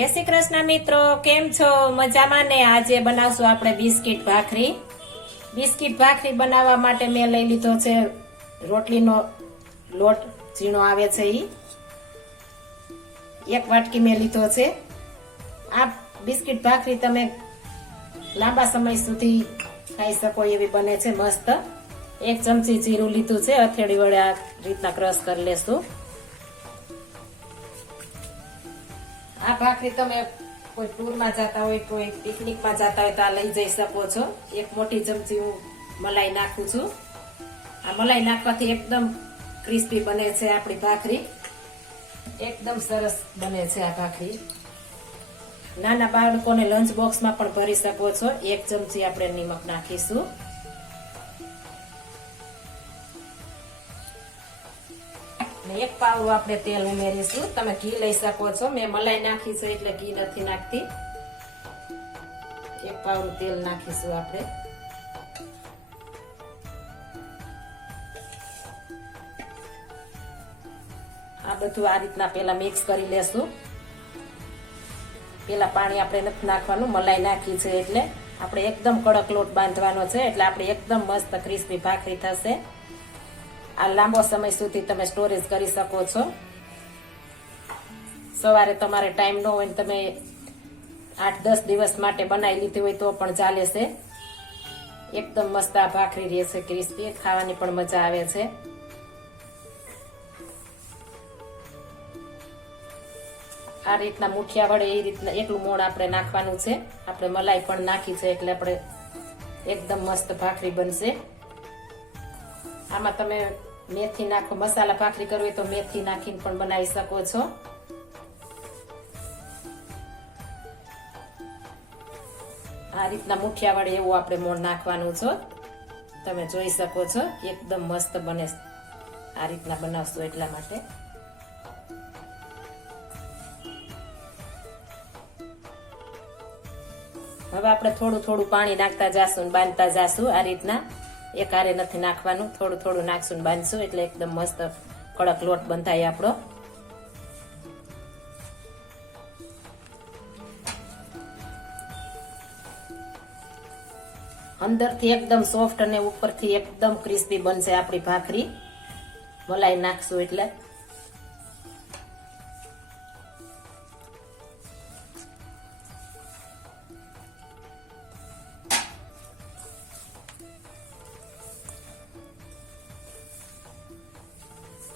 જય શ્રી કૃષ્ણ મિત્રો, કેમ છો? મજામાં ને? આજે બનાવશું આપણે બિસ્કિટ ભાખરી. બિસ્કિટ ભાખરી બનાવવા માટે મેં લઈ લીધો છે રોટલીનો લોટ, ઝીણો આવે છે એ એક વાટકી મેં લીધો છે. આ બિસ્કિટ ભાખરી તમે લાંબા સમય સુધી ખાઈ શકો એવી બને છે, મસ્ત. એક ચમચી જીરું લીધું છે, અથેળી વડે આ રીતના ક્રશ કરી લેશું. આ ભાખરી તમે કોઈ ટૂરમાં જતા હોય, કોઈ પિકનિકમાં જતા હોય તો આ લઈ જઈ શકો છો. એક મોટી ચમચી હું મલાઈ નાખું છું. આ મલાઈ નાખવાથી એકદમ ક્રિસ્પી બને છે આપણી ભાખરી. એકદમ સરસ બને છે આ ભાખરી. નાના બાળકોને લંચ બોક્સમાં પણ ભરી શકો છો. એક ચમચી આપણે નિમક નાખીશું. ને એક પાવડું આપણે તેલ ઉમેરીશું. તમે ઘી લઈ શકો છો. મેં મલાઈ નાખી છે એટલે ઘી નથી નાખતી. એક પાવડું તેલ નાખીશું આપણે. આ બધું આ રીતના પેલા મિક્સ કરી લેશું. પેલા પાણી આપણે નથી નાખવાનું. મલાઈ નાખી છે એટલે. આપણે એકદમ કડક લોટ બાંધવાનો છે એટલે આપણે એકદમ મસ્ત ક્રિસ્પી ભાખરી થશે. આ લાંબો સમય સુધી તમે સ્ટોરેજ કરી શકો છો. સવારે તમારે ટાઈમ ન હોય તમે આઠ દસ દિવસ માટે બનાવી લીધી હોય તો પણ ચાલે છે. એકદમ મસ્ત આ ભાખરી રહે છે ક્રિસ્પી ખાવાની પણ મજા આવે છે. આ રીતના મુઠિયા વડે એ રીતના એટલું મોણ આપણે નાખવાનું છે. આપણે મલાઈ પણ નાખી છે એટલે આપણે એકદમ મસ્ત ભાખરી બનશે. આમાં તમે મેથી નાખો, મસાલા ભાખરી કરવી તો મેથી નાખીને પણ બનાવી શકો છો. આ રીતના મુઠિયા વડે એવું આપણે મોણ નાખવાનું છો. તમે જોઈ શકો છો એકદમ મસ્ત બને આ રીતના બનાવશો એટલા માટે. હવે આપણે થોડું થોડું પાણી નાખતા જાશું બાંધતા જાશું આ રીતના. એક હારે નથી નાખવાનું. થોડું થોડું નાખશું બાંધશું એટલે એકદમ મસ્ત કડક લોટ બંધાય આપણો. અંદરથી એકદમ સોફ્ટ અને ઉપરથી એકદમ ક્રિસ્પી બનશે આપણી ભાખરી. મલાઈ નાખશું એટલે.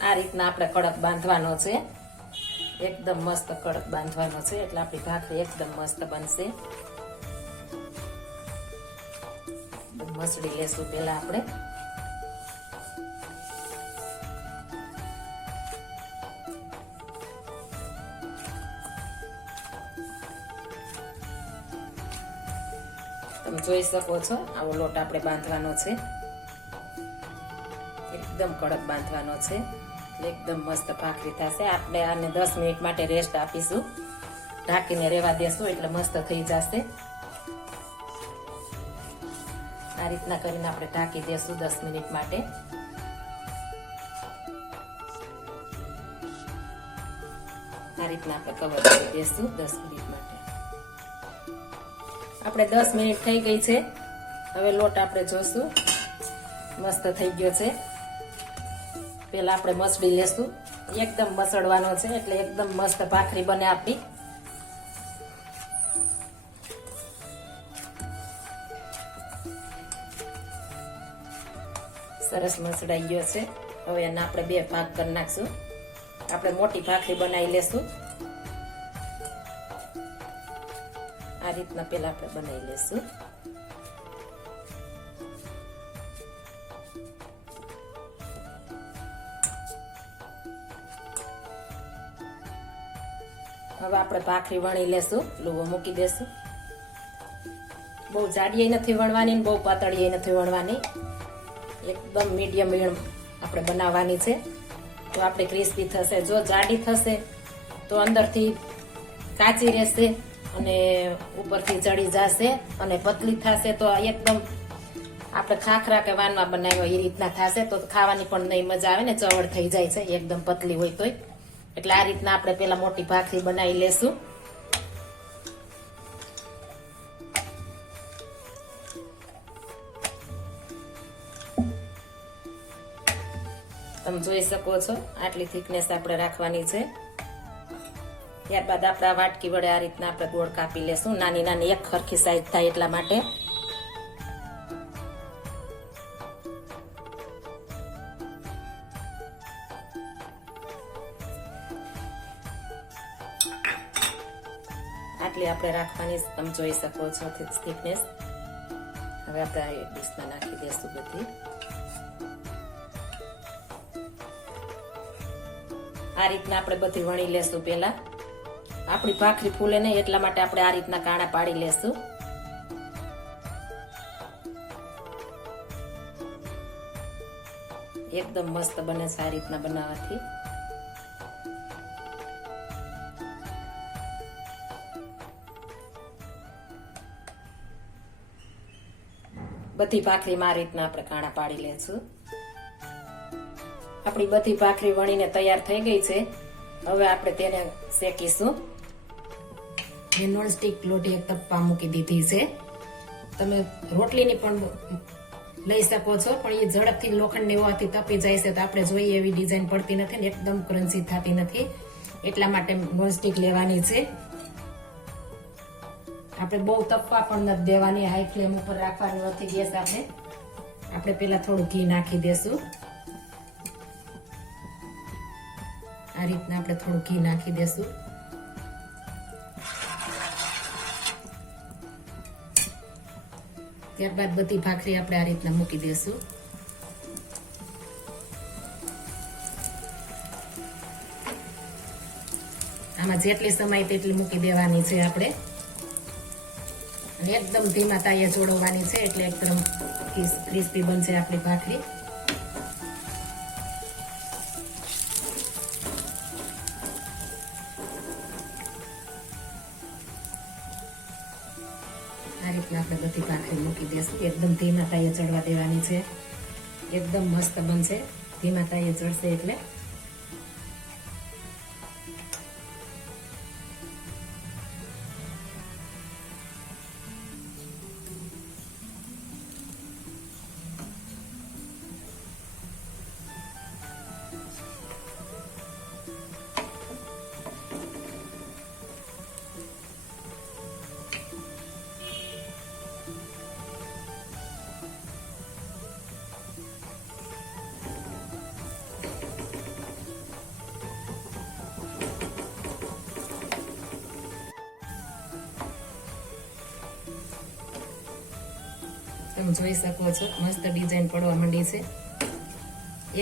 આ રીતના આપણે કડક બાંધવાનો છે. એકદમ મસ્ત કડક બાંધવાનો છે. એટલે આપણી ભાખરી એકદમ મસ્ત બનશે. મસળી લેશું પેલા આપણે. તમે જોઈ શકો છો, આવો લોટ આપણે બાંધવાનો છે. એકદમ કડક બાંધવાનો છે. એકદમ મસ્ત ભાખરી થશે. આપણે આને દસ મિનિટ માટે રેસ્ટ આપીશું. ઢાંકીને રહેવા દેશું, એટલે મસ્ત થઈ જશે. આ રીતના કરીને આપણે ઢાંકી દેશું દસ મિનિટ માટે. આ રીતના આપણે કવર કરી દેશું દસ મિનિટ માટે. આપણે દસ મિનિટ થઈ ગઈ છે. હવે લોટ આપણે જોશું. મસ્ત થઈ ગયો છે. પેલા આપણે મસળી લેશું. એકદમ મસળવાનો છે, એટલે એકદમ મસ્ત ભાખરી બને આપણી સરસ મસળાઈ ગયો છે. હવે એના આપણે બે ભાગ કરી નાખશું. આપણે મોટી ભાખરી બનાવી લેશું. આ રીતના પેલા આપણે બનાવી લેશું. હવે આપણે ભાખરી વણી લેશું, લુવો મૂકી દેશું. બહુ જાડીએ નથી વણવાની બહુ પાતળીએ નથી વણવાની. એકદમ મીડિયમ વીણ આપણે બનાવવાની છે. તો આપણે ક્રિસ્પી થશે. જો જાડી થશે, તો અંદરથી કાચી રહેશે અને ઉપરથી ચડી જશે અને પતલી થશે તો એકદમ આપણે ખાખરા કે વાનમાં બનાવ્યો એ રીતના થશે તો ખાવાની પણ નહીં મજા આવે ને ચવડ થઈ જાય છે, એકદમ પતલી હોય તોય. એટલે આ રીતના આપણે પેલા મોટી ભાખરી બનાવી લેશું. તમે જોઈ શકો છો, આટલી થિકનેસ આપણે રાખવાની છે. ત્યારબાદ આપણે વાટકી વડે આ રીતના આપણે ગોળ કાપી લેશું. નાની નાની એક ખરખી સાઈઝ થાય એટલા માટે. આપણે રાખવાની તમે જોઈ શકો છો થિકનેસ હવે આપણે આ નાખી દઈશું બધી. આ રીતના આપણે બધી વણી લેશું પેલા આપણી ભાખરી ફૂલે નહીં, એટલા માટે આપણે આ રીતના કાણા પાડી લેશું. એકદમ મસ્ત બને છે આ રીતના બનાવવાથી. બધી ભાખરીમાં આ રીતના આપણે કાણા પાડી લેશું. આપણી બધી ભાખરી વણીને તૈયાર થઈ ગઈ છે. હવે આપણે તેને શેકીશું. મેં નોનસ્ટિક લોટી એક તપ્પા મૂકી દીધી છે. તમે રોટલીની પણ લઈ શકો છો, પણ એ ઝડપથી લોખંડની હોવાથી તપી જાય છે તો આપણે જોઈએ એવી ડિઝાઇન પડતી નથી ને એકદમ ક્રન્સી થતી નથી. એટલા માટે નોનસ્ટિક લેવાની છે. આપણે બહુ તપવા પણ નથી દેવાની હાઈ ફ્લેમ ઉપર રાખવાનું નથી ગેસ આપણે. આપણે પેલા થોડું ઘી નાખી દેશું. આ રીતના આપણે થોડું ઘી નાખી દેશું. ત્યારબાદ બધી ભાખરી આપણે આ રીતના મૂકી દેશું. આમાં જેટલી સમય તેટલી મૂકી દેવાની છે આપણે. એકદમ ધીમા તાઈએ જોડવાની છે એટલે એકદમ ક્રિસ્પી બનશે આપણી ભાખરી. આ રીતના આપણે બધી ભાખરી મૂકી દઈશું એકદમ ધીમા તાઈએ ચડવા દેવાની છે. એકદમ મસ્ત બનશે. ધીમા તાઈએ ચડશે એટલે તમે જોઈ શકો છો, મસ્ત ડિઝાઇન પડવા માંડી છે.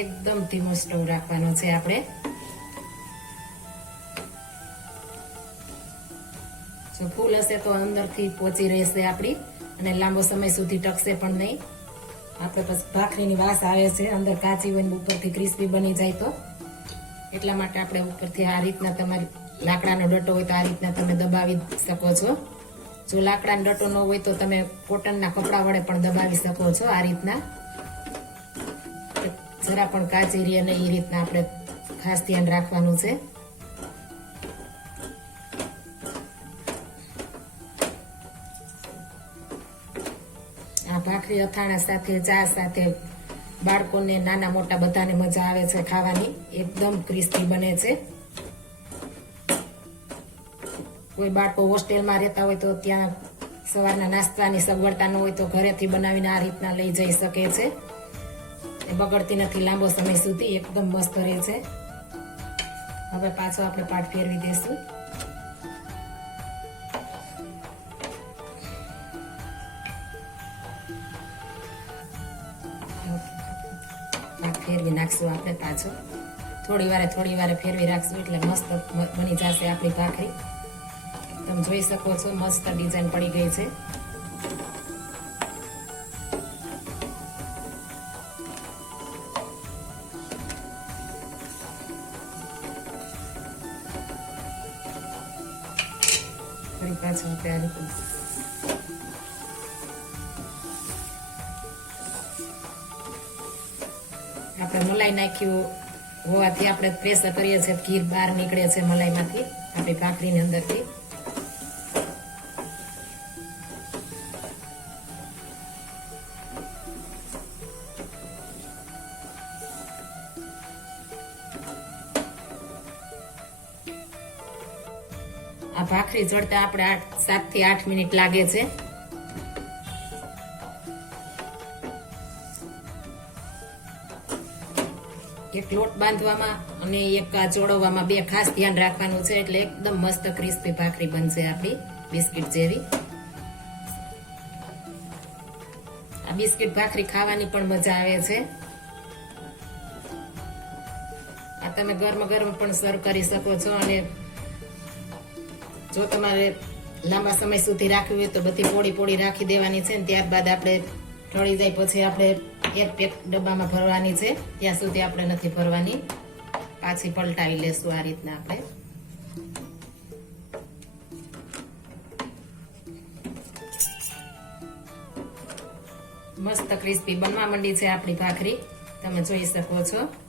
એકદમ ધીમો સ્ટવ રાખવાનો છે આપણે. જો ફૂલ હશે તો અંદરથી પોચી રહેશે આપણી, અને લાંબો સમય સુધી ટકશે પણ નહીં. આપણે પછી ભાખરીની વાસ આવે છે, અંદર કાચી હોય ઉપરથી ક્રિસ્પી બની જાય તો. એટલા માટે આપણે ઉપરથી આ રીતના તમારી લાકડાનો ડટ્ટો હોય તો આ રીતના તમે દબાવી શકો છો. જો લાકડાનો ડટો ન હોય તો તમે કોટનના કપડા વડે પણ દબાવી શકો છો આ રીતના. જરા પણ કાચી રહે અને એ રીતના આપણે ખાસ ધ્યાન રાખવાનું છે. આ ભાખરી અથાણા સાથે, ચા સાથે બાળકોને, નાના મોટા બધાને મજા આવે છે ખાવાની. એકદમ ક્રિસ્પી બને છે. કોઈ બાળકો હોસ્ટેલમાં રહેતા હોય તો ત્યાં સવારના નાસ્તાની સગવડતા ન હોય તો ઘરેથી બનાવીને આ રીતના લઈ જઈ શકે છે. બગડતી નથી, લાંબો સમય સુધી એકદમ મસ્ત રહે છે. હવે પાછો આપણે પાટ ફેરવી દઈશું ફેરવી નાખશું આપણે પાછો. થોડી વારે થોડી વારે ફેરવી રાખશું એટલે મસ્ત બની જશે આપણી ભાખરી. તમે જોઈ શકો છો, મસ્ત ડિઝાઇન પડી ગઈ છે. આપણે મલાઈ નાખ્યું હોવાથી આપણે પ્રેશર કરીએ છીએ ખીર બહાર નીકળે છે મલાઈમાંથી, આપણી ભાખરીની અંદરથી. આ ભાખરી આપણે આઠ સાતથી આઠ મિનિટ લાગે છે. એક લોટ બાંધવામાં અને એક ચોળવવામાં બે ખાસ ધ્યાન રાખવાનું છે એટલે એકદમ મસ્ત ક્રિસ્પી ભાખરી બનશે આપણી બિસ્કિટ જેવી. આ બિસ્કિટ ભાખરી ખાવાની પણ મજા આવે છે. આ તમે ગરમ ગરમ પણ સર્વ કરી શકો છો અને જો તમારે લાંબા સમય સુધી રાખવી હોય તો બધી પોળી પોળી રાખી દેવાની છે ને ત્યારબાદ આપણે ઠળી જાય પછી આપણે એક પેક ડબ્બામાં ભરવાની છે. ત્યાં સુધી આપણે નથી ભરવાની. પાછી પલટાવી લેશું આ રીતના આપણે. મસ્ત ક્રિસ્પી બનવા માંડી છે આપણી ભાખરી. તમે જોઈ શકો છો.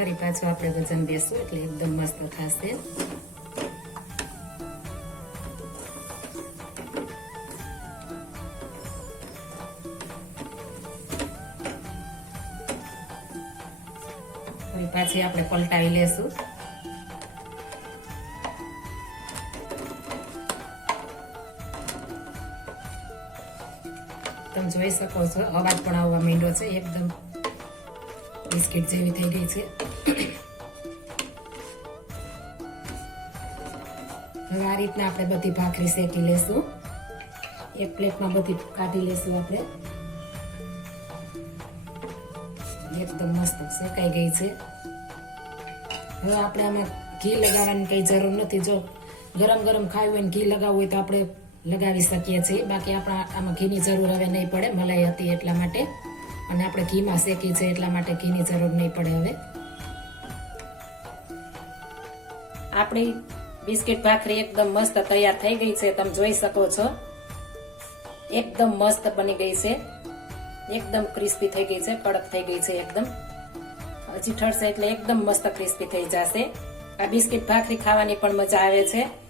ફરી પાછું આપણે વજન દેશું એટલે એકદમ મસ્ત થશે. પાછી આપણે પલટાવી લેશું. તમે જોઈ શકો છો, અવાજ પણ આવવા માંડ્યો છે, એકદમ બિસ્કિટ જેવી થઈ ગઈ છે હવે આ રીતના આપણે બધી ભાખરી શેકી લેશું. એક પ્લેટમાં બધી કાઢી લેશું આપણે. એકદમ મસ્ત શેકાઈ ગઈ છે. હવે આપણે આમાં ઘી લગાવવાની કંઈ જરૂર નથી. જો ગરમ ગરમ ખાવું હોય ને ઘી લગાવવું હોય તો આપણે લગાવી શકીએ છીએ. બાકી આપણા આમાં ઘીની જરૂર હવે નહીં પડે. મલાઈ હતી એટલા માટે. અને આપણે ઘીમાં શેકી છે એટલા માટે ઘીની જરૂર નહીં પડે હવે. આપણી બિસ્કિટ ભાખરી એકદમ મસ્ત તૈયાર થઈ ગઈ છે, તમે જોઈ શકો છો. એકદમ મસ્ત બની ગઈ છે. એકદમ ક્રિસ્પી થઈ ગઈ છે, કડક થઈ ગઈ છે એકદમ. હજી ઠરશે એટલે એકદમ મસ્ત ક્રિસ્પી થઈ જશે. આ બિસ્કિટ ભાખરી ખાવાની પણ મજા આવે છે.